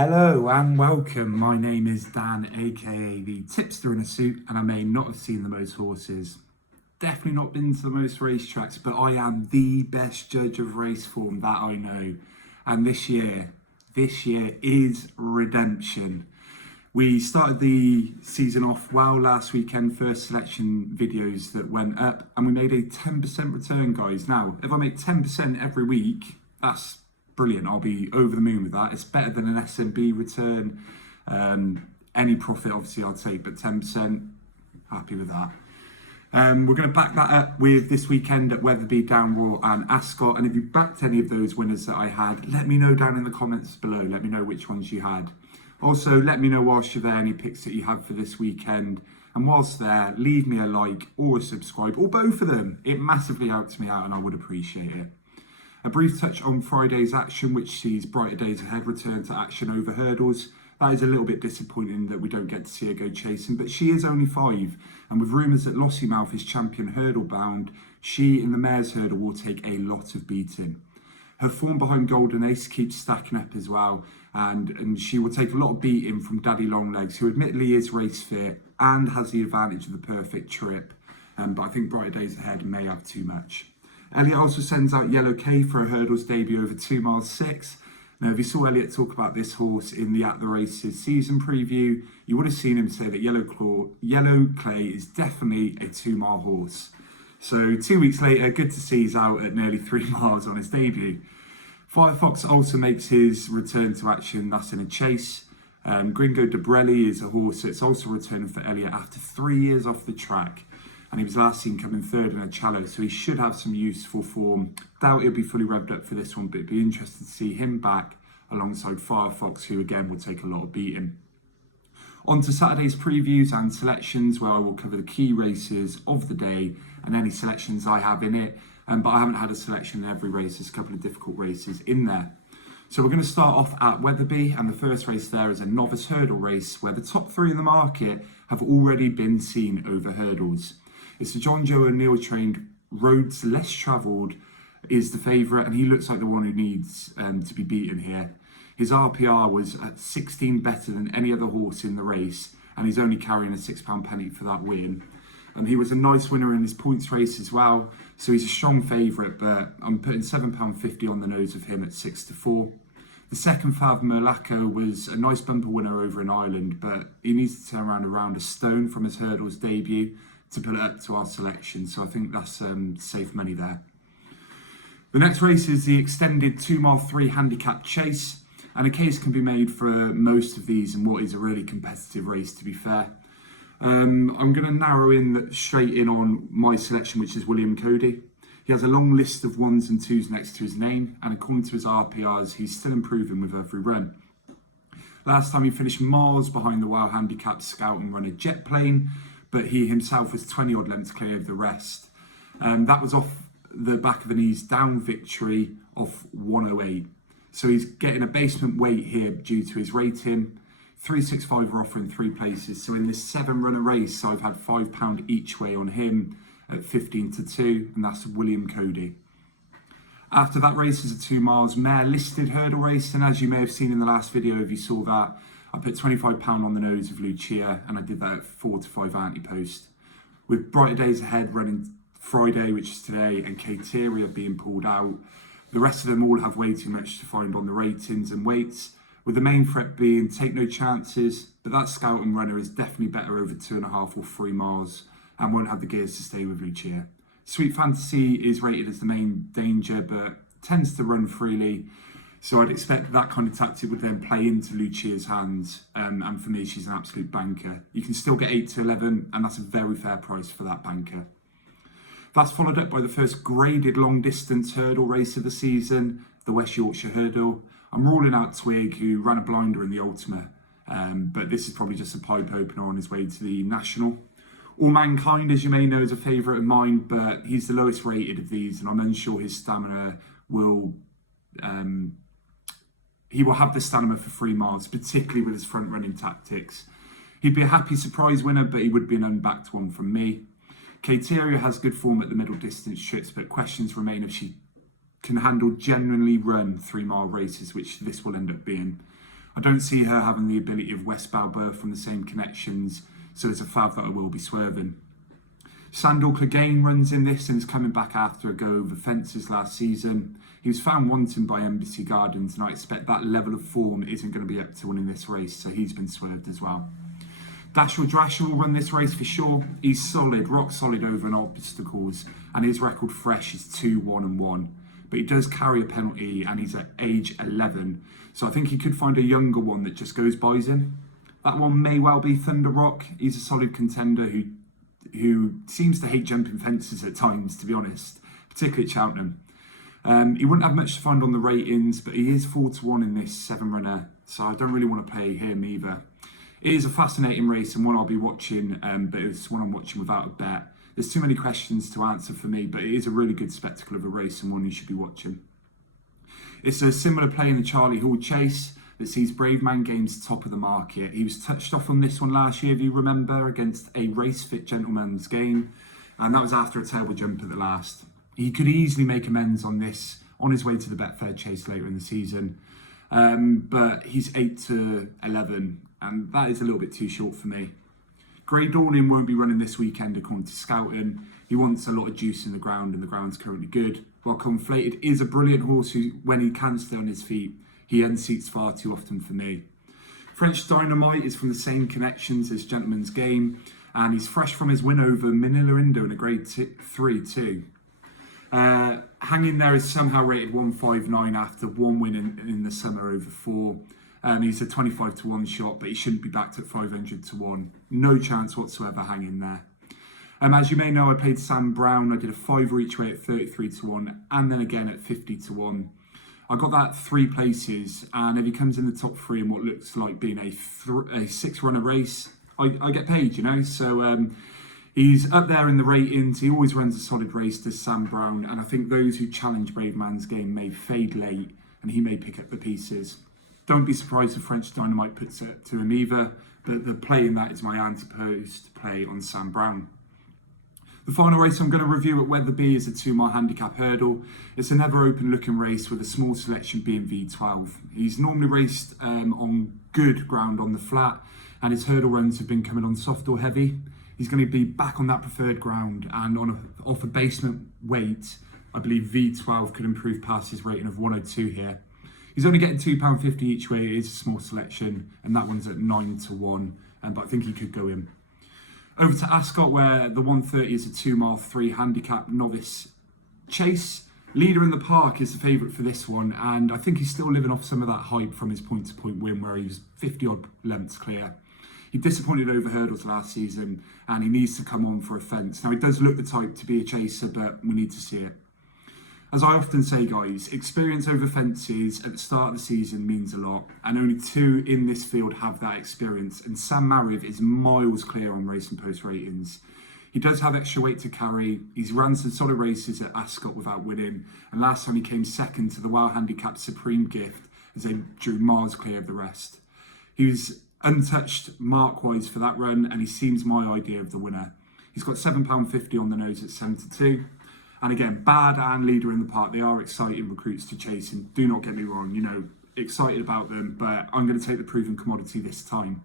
Hello and welcome. My name is Dan, aka the tipster in a suit, and I may not have seen the most horses. Definitely not been to the most racetracks, but I am the best judge of race form that I know. And this year is redemption. We started the season off well last weekend, first selection videos that went up, and we made a 10% return, guys. Now, if I make 10% every week, that's brilliant. I'll be over the moon with that. It's better than an SMB return. Any profit, obviously, I'll take, but 10%, happy with that. We're going to back that up with this weekend at Wetherby, Down and Ascot. And if you backed any of those winners that I had, let me know down in the comments below. Let me know which ones you had. Also, let me know whilst you're there any picks that you have for this weekend. And whilst there, leave me a like or a subscribe, or both of them. It massively helps me out and I would appreciate it. A brief touch on Friday's action, which sees Brighter Days Ahead return to action over hurdles. That is a little bit disappointing that we don't get to see her go chasing, but she is only 5. And with rumours that Lossiemouth is champion hurdle bound, she in the mare's hurdle will take a lot of beating. Her form behind Golden Ace keeps stacking up as well, and she will take a lot of beating from Daddy Longlegs, who admittedly is race fit and has the advantage of the perfect trip. But I think Brighter Days Ahead may have too much. Elliot also sends out Yellow K for a hurdles debut over 2 miles 6. Now, if you saw Elliot talk about this horse in the At the Races season preview, you would have seen him say that Yellow Clay is definitely a 2-mile horse. So 2 weeks later, good to see he's out at nearly 3 miles on his debut. Firefox also makes his return to action, that's in a chase. Gringo Debrelli is a horse that's also returning for Elliot after 3 years off the track. And he was last seen coming third in a Challo, so he should have some useful form. Doubt he'll be fully revved up for this one, but it'd be interesting to see him back alongside Firefox, who again will take a lot of beating. On to Saturday's previews and selections, where I will cover the key races of the day and any selections I have in it. But I haven't had a selection in every race, there's a couple of difficult races in there. So we're going to start off at Wetherby, and the first race there is a novice hurdle race where the top 3 in the market have already been seen over hurdles. It's the John Joe O'Neill trained Roads Less Travelled is the favourite, and he looks like the one who needs to be beaten here. His RPR was at 16 better than any other horse in the race, and he's only carrying a £6 penny for that win. And he was a nice winner in his points race as well, so he's a strong favourite, but I'm putting £7.50 on the nose of him at 6-4. The second Fav Merlaco was a nice bumper winner over in Ireland, but he needs to turn around a stone from his hurdles debut to put it up to our selection, so I think that's safe money there. The next race is the extended 2 mile 3 handicap chase, and a case can be made for most of these in what is a really competitive race, to be fair. I'm going to narrow in straight in on my selection, which is William Cody. He has a long list of 1s and 2s next to his name, and according to his RPRs, he's still improving with every run. Last time he finished miles behind the Wild Handicap Scout and Runner Jet Plane, but he himself was 20 odd lengths clear of the rest. That was off the back of an ease down victory of 108. So he's getting a basement weight here due to his rating. 365 are offering 3 places. So in this 7-runner race, I've had £5 each way on him at 15-2, and that's William Cody. After that race is a 2 miles mare listed hurdle race, and as you may have seen in the last video, if you saw that, I put £25 on the nose of Lucia, and I did that at 4-5 anti-post. With Brighter Days Ahead running Friday, which is today, and Kateria being pulled out, the rest of them all have way too much to find on the ratings and weights, with the main threat being Take No Chances, but that Scout and Runner is definitely better over 2.5 or 3 miles and won't have the gears to stay with Lucia. Sweet Fantasy is rated as the main danger, but tends to run freely. So I'd expect that kind of tactic would then play into Lucia's hands, and for me, she's an absolute banker. You can still get 8-11, and that's a very fair price for that banker. That's followed up by the first graded long distance hurdle race of the season, the West Yorkshire Hurdle. I'm ruling out Twig, who ran a blinder in the Ultima, but this is probably just a pipe opener on his way to the National. All Mankind, as you may know, is a favourite of mine, but he's the lowest rated of these, and I'm unsure his stamina will... he will have the stamina for 3 miles, particularly with his front-running tactics. He'd be a happy surprise winner, but he would be an unbacked one from me. Kateria has good form at the middle distance trips, but questions remain if she can handle genuinely run 3 mile races, which this will end up being. I don't see her having the ability of West Balboa from the same connections, so it's a fab that I will be swerving. Sandor Clegane runs in this and is coming back after a go over fences last season. He was found wanting by Embassy Gardens, and I expect that level of form isn't going to be up to winning this race, so he's been swerved as well. Dashel Drasher will run this race for sure. He's solid, rock solid over an obstacles, and his record fresh is 2-1-1. But he does carry a penalty, and he's at age 11, so I think he could find a younger one that just goes by him. That one may well be Thunder Rock. He's a solid contender who seems to hate jumping fences at times, to be honest, particularly at Cheltenham. He wouldn't have much to find on the ratings, but he is 4-1 in this 7-runner, so I don't really want to play him either. It is a fascinating race and one I'll be watching, but it's one I'm watching without a bet. There's too many questions to answer for me, but it is a really good spectacle of a race and one you should be watching. It's a similar play in the Charlie Hall Chase that sees Braveman Games top of the market. He was touched off on this one last year, if you remember, against a race-fit Gentleman's Game, and that was after a terrible jump at the last. He could easily make amends on this on his way to the Betfair Chase later in the season, but he's 8-11, and that is a little bit too short for me. Grey Dawning won't be running this weekend according to Scouting. He wants a lot of juice in the ground, and the ground's currently good. While Conflated is a brilliant horse who, when he can stay on his feet, he unseats far too often for me. French Dynamite is from the same connections as Gentleman's Game, and he's fresh from his win over Manila Indo in a grade 3 too. Hanging There is somehow rated 159 after one win in the summer over 4. He's a 25-1 shot, but he shouldn't be backed at 500-1. No chance whatsoever Hanging There. As you may know, I played Sam Brown. I did a 5 each way at 33-1 and then again at 50-1. I got that 3 places, and if he comes in the top 3 in what looks like being a 6-runner race, I get paid, you know. So he's up there in the ratings. He always runs a solid race to Sam Brown, and I think those who challenge Braveman's Game may fade late, and he may pick up the pieces. Don't be surprised if French Dynamite puts it to him either, but the play in that is my antiposed play on Sam Brown. The final race I'm going to review at Wetherby is a 2-mile handicap hurdle. It's another open looking race with a small selection being V12. He's normally raced on good ground on the flat, and his hurdle runs have been coming on soft or heavy. He's going to be back on that preferred ground, and off a basement weight, I believe V12 could improve past his rating of 102 here. He's only getting £2.50 each way. It is a small selection, and that one's at 9-1, but I think he could go in. Over to Ascot, where the 130 is a 2-mile 3 handicap novice chase. Leader in the Park is the favourite for this one, and I think he's still living off some of that hype from his point-to-point win where he was 50-odd lengths clear. He disappointed over hurdles last season, and he needs to come on for a fence. Now, he does look the type to be a chaser, but we need to see it. As I often say, guys, experience over fences at the start of the season means a lot, and only 2 in this field have that experience, and Sam Mariv is miles clear on Racing Post ratings. He does have extra weight to carry. He's run some solid races at Ascot without winning, and last time he came second to the Wild Handicap Supreme Gift as they drew miles clear of the rest. He was untouched mark-wise for that run, and he seems my idea of the winner. He's got £7.50 on the nose at 7-2. And again, Bad and Leader in the Park, they are exciting recruits to chase, and do not get me wrong, you know, excited about them, but I'm going to take the proven commodity this time.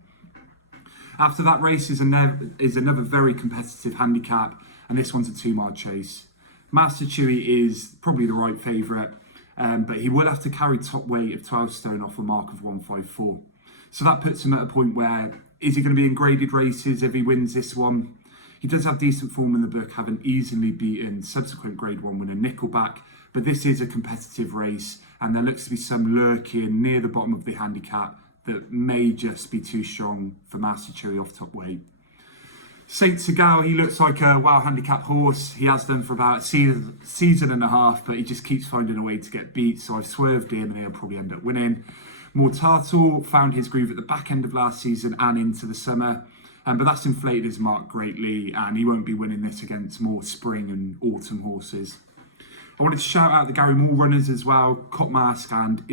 After that race is another very competitive handicap, and this one's a 2-mile chase. Master Chewy is probably the right favourite, but he will have to carry top weight of 12 stone off a mark of 154. So that puts him at a point where, is he going to be in graded races if he wins this one? He does have decent form in the book, having easily beaten subsequent Grade 1 winner Nickelback, but this is a competitive race, and there looks to be some lurking near the bottom of the handicap that may just be too strong for Master Cherry off top weight. Saint Segal, he looks like a wow handicap horse. He has done for about a season and a half, but he just keeps finding a way to get beat, so I've swerved him and he'll probably end up winning. Mortartle found his groove at the back end of last season and into the summer. But that's inflated his mark greatly, and he won't be winning this against more spring and autumn horses. I wanted to shout out the Gary Moore runners as well, Copmask and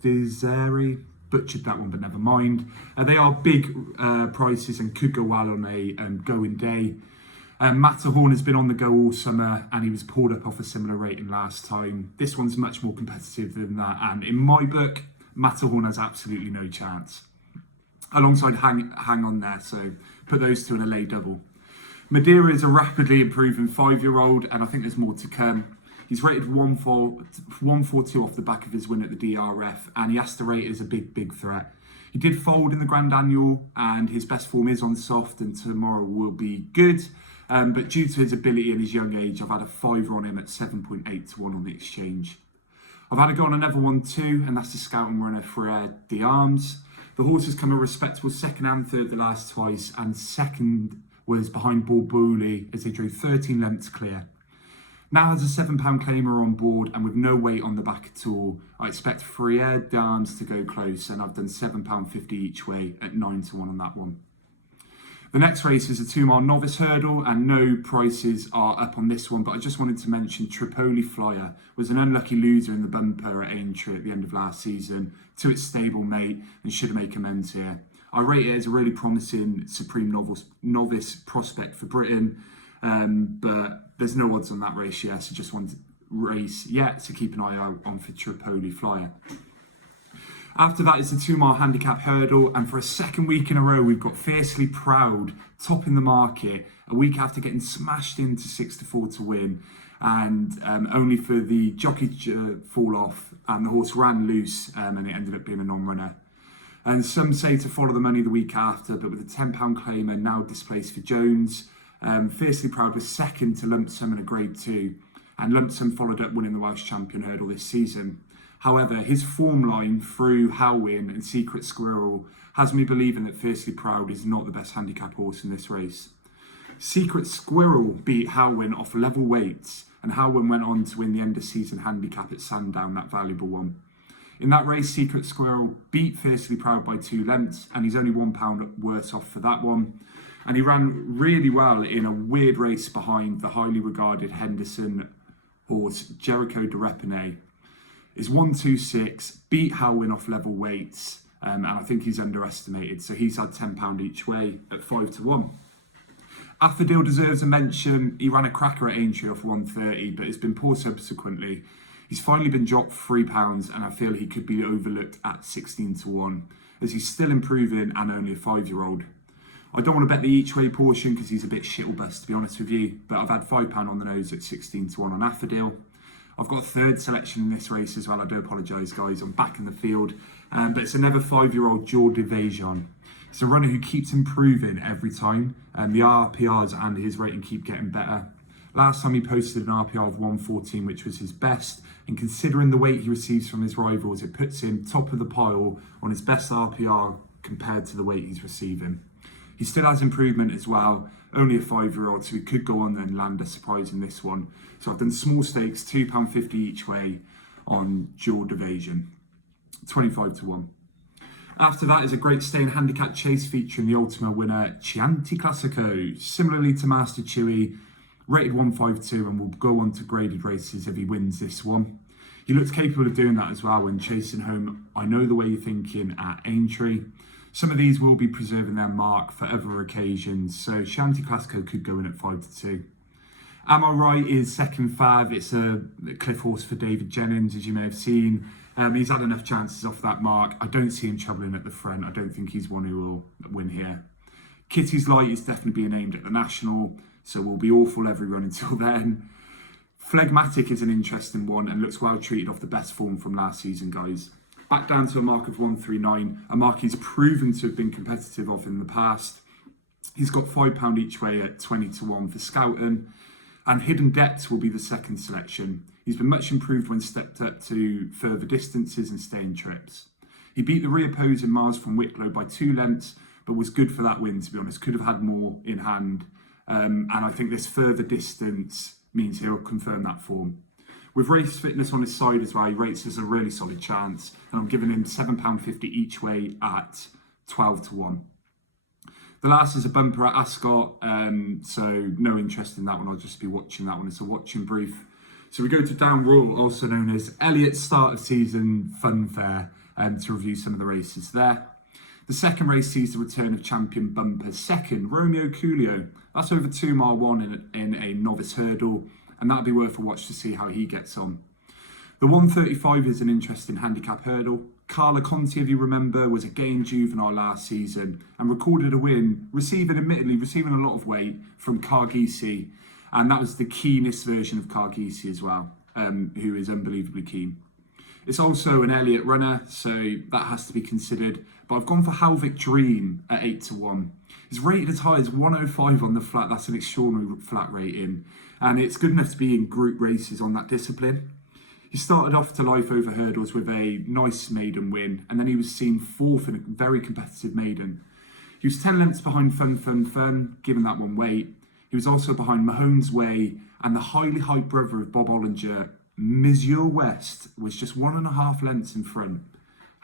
Desiree. Butchered that one, but never mind. They are big prices and could go well on a going day. Matterhorn has been on the go all summer, and he was pulled up off a similar rating last time. This one's much more competitive than that, and in my book, Matterhorn has absolutely no chance. Alongside Hang On there, so put those two in a lay double. Madeira is a rapidly improving 5-year-old, and I think there's more to come. He's rated 142 off the back of his win at the DRF, and he has to rate as a big threat. He did fold in the Grand Annual, and his best form is on soft, and tomorrow will be good. But due to his ability and his young age, I've had a 5 on him at 7.8 to 1 on the exchange. I've had a go on another one too, and that's the Scouting runner for d'Armes. The horse has come a respectable second and third the last twice, and second was behind Borboli as they drove 13 lengths clear. Now has a £7 claimer on board, and with no weight on the back at all, I expect d'Armes to go close, and I've done £7.50 each way at 9 to 1 on that one. The next race is a 2-mile novice hurdle, and no prices are up on this one, but I just wanted to mention Tripoli Flyer was an unlucky loser in the bumper at Aintree at the end of last season to its stable mate, and should make amends here. I rate it as a really promising Supreme Novice prospect for Britain, but there's no odds on that race yet, so just one race yet to keep an eye out on for Tripoli Flyer. After that is the 2-mile handicap hurdle, and for a second week in a row, we've got Fiercely Proud topping the market a week after getting smashed into 6 to 4 to win, and only for the jockey to fall off, and the horse ran loose, and it ended up being a non-runner. And some say to follow the money the week after, but with a £10 claimer now displaced for Jones, Fiercely Proud was second to Lump Sum in a Grade 2, and Lump Sum followed up winning the Welsh Champion hurdle this season. However, his form line through Howin and Secret Squirrel has me believing that Fiercely Proud is not the best handicap horse in this race. Secret Squirrel beat Howin off level weights, and Howin went on to win the end of season handicap at Sandown, that valuable one. In that race, Secret Squirrel beat Fiercely Proud by 2 lengths, and he's only £1 worse off for that one. And he ran really well in a weird race behind the highly regarded Henderson horse Jericho de Repine. Is 126, beat Howin off level weights, and I think he's underestimated, so he's had £10 each way at 5 to 1. Affordale deserves a mention. He ran a cracker at Aintree off 130, but has been poor subsequently. He's finally been dropped £3, and I feel he could be overlooked at 16 to 1, as he's still improving and only a 5-year-old. I don't want to bet the each way portion because he's a bit shittle bust, to be honest with you, but I've had £5 on the nose at 16 to 1 on Affordale. I've got a third selection in this race as well. I do apologise, guys. I'm back in the field. But it's another 5-year-old Jour d'Evasion. He's a runner who keeps improving every time. And the RPRs and his rating keep getting better. Last time he posted an RPR of 114, which was his best. And considering the weight he receives from his rivals, it puts him top of the pile on his best RPR compared to the weight he's receiving. He still has improvement as well, only a 5-year-old, so he could go on and land a surprise in this one. So I've done small stakes, £2.50 each way on Jour d'Evasion, 25 to 1. After that is a great staying handicap chase featuring the Ultima winner, Chianti Classico, similarly to Master Chewy, rated 152 and will go on to graded races if he wins this one. He looks capable of doing that as well when chasing home I Know the Way You're Thinking at Aintree. Some of these will be preserving their mark for other occasions, so Chianti Classico could go in at 5 to 2. Am I Right is second fav. It's a cliff horse for David Jennings, as you may have seen. He's had enough chances off that mark. I don't see him troubling at the front. I don't think he's one who will win here. Kitty's Light is definitely being aimed at the National, so we'll be awful every run until then. Phlegmatic is an interesting one and looks well treated off the best form from last season, guys. Back down to a mark of 139, a mark he's proven to have been competitive of in the past. He's got £5 each way at 20 to 1 for Scouting, and Hidden Depths will be the second selection. He's been much improved when stepped up to further distances and staying trips. He beat the reopposing Mars from Wicklow by 2 lengths, but was good for that win, to be honest. Could have had more in hand, and I think this further distance means he'll confirm that form. With race fitness on his side as well, he rates as a really solid chance, and I'm giving him £7.50 each way at 12 to 1. The last is a bumper at Ascot, so no interest in that one. I'll just be watching that one. It's a watching brief. So we go to Down Royal, also known as Elliott's start of season fun fair, to review some of the races there. The second race sees the return of champion bumper second, Romeo Coolio. That's over 2 mile one in a novice hurdle, and that'll be worth a watch to see how he gets on. The 135 is an interesting handicap hurdle. Carla Conti, if you remember, was a game juvenile last season and recorded a win, admittedly receiving a lot of weight from Cargisi, and that was the keenest version of Cargisi as well, who is unbelievably keen. It's also an Elliott runner, so that has to be considered. But I've gone for Halvik Dream at 8-1. It's rated as high as 105 on the flat. That's an extraordinary flat rating. And it's good enough to be in group races on that discipline. He started off to life over hurdles with a nice maiden win, and then he was seen fourth in a very competitive maiden. He was 10 lengths behind Fun, given that one weight. He was also behind Mahone's Way, and the highly hyped brother of Bob Ollinger, Monsieur West, was just 1.5 lengths in front.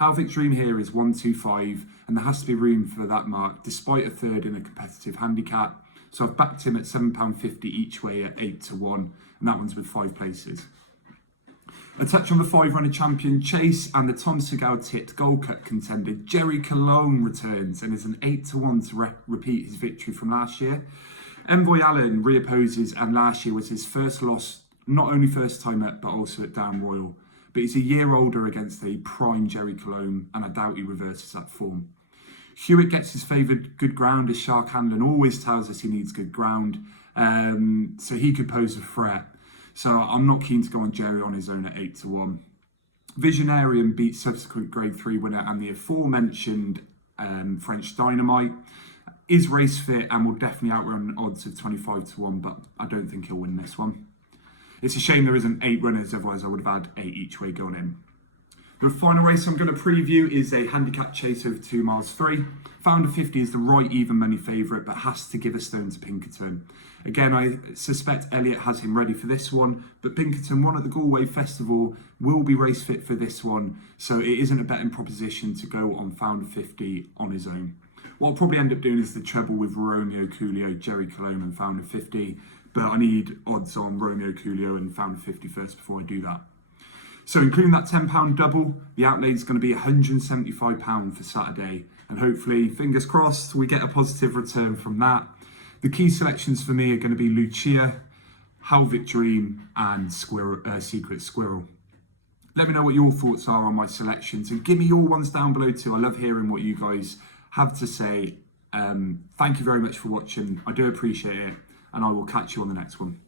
Halvik Dream here is 125, and there has to be room for that mark, despite a third in a competitive handicap. So I've backed him at £7.50 each way at 8-1, and that one's with 5 places. A touch on the 5-runner champion Chase, and the Tom Segal tipped Gold Cup contender Jerry Cologne returns and is an 8-1 to repeat his victory from last year. Envoy Allen reopposes, and last year was his first loss, not only first time up but also at Down Royal. But he's a year older against a prime Jerry Cologne, and I doubt he reverses that form. Hewitt gets his favoured good ground, as Shark Hanlon always tells us he needs good ground, so he could pose a threat. So I'm not keen to go on Jerry on his own at 8-1. Visionarium beats subsequent Grade 3 winner and the aforementioned French Dynamite. Is race fit and will definitely outrun odds of 25-1, but I don't think he'll win this one. It's a shame there isn't 8 runners, otherwise I would have had 8 each way going in. The final race I'm going to preview is a handicap chase over 2 miles free. Founder 50 is the right even money favourite, but has to give a stone to Pinkerton. Again, I suspect Elliott has him ready for this one, but Pinkerton won at the Galway Festival, will be race fit for this one, so it isn't a betting proposition to go on Founder 50 on his own. What I'll probably end up doing is the treble with Romeo Coolio, Jerry Cologne and Founder 50, but I need odds on Romeo Coolio and Founder 50 first before I do that. So including that £10 double, the outlay is going to be £175 for Saturday, and hopefully, fingers crossed, we get a positive return from that. The key selections for me are going to be Lucia, Halvik Dream and Secret Squirrel. Let me know what your thoughts are on my selections, and give me your ones down below too. I love hearing what you guys have to say. Thank you very much for watching. I do appreciate it, and I will catch you on the next one.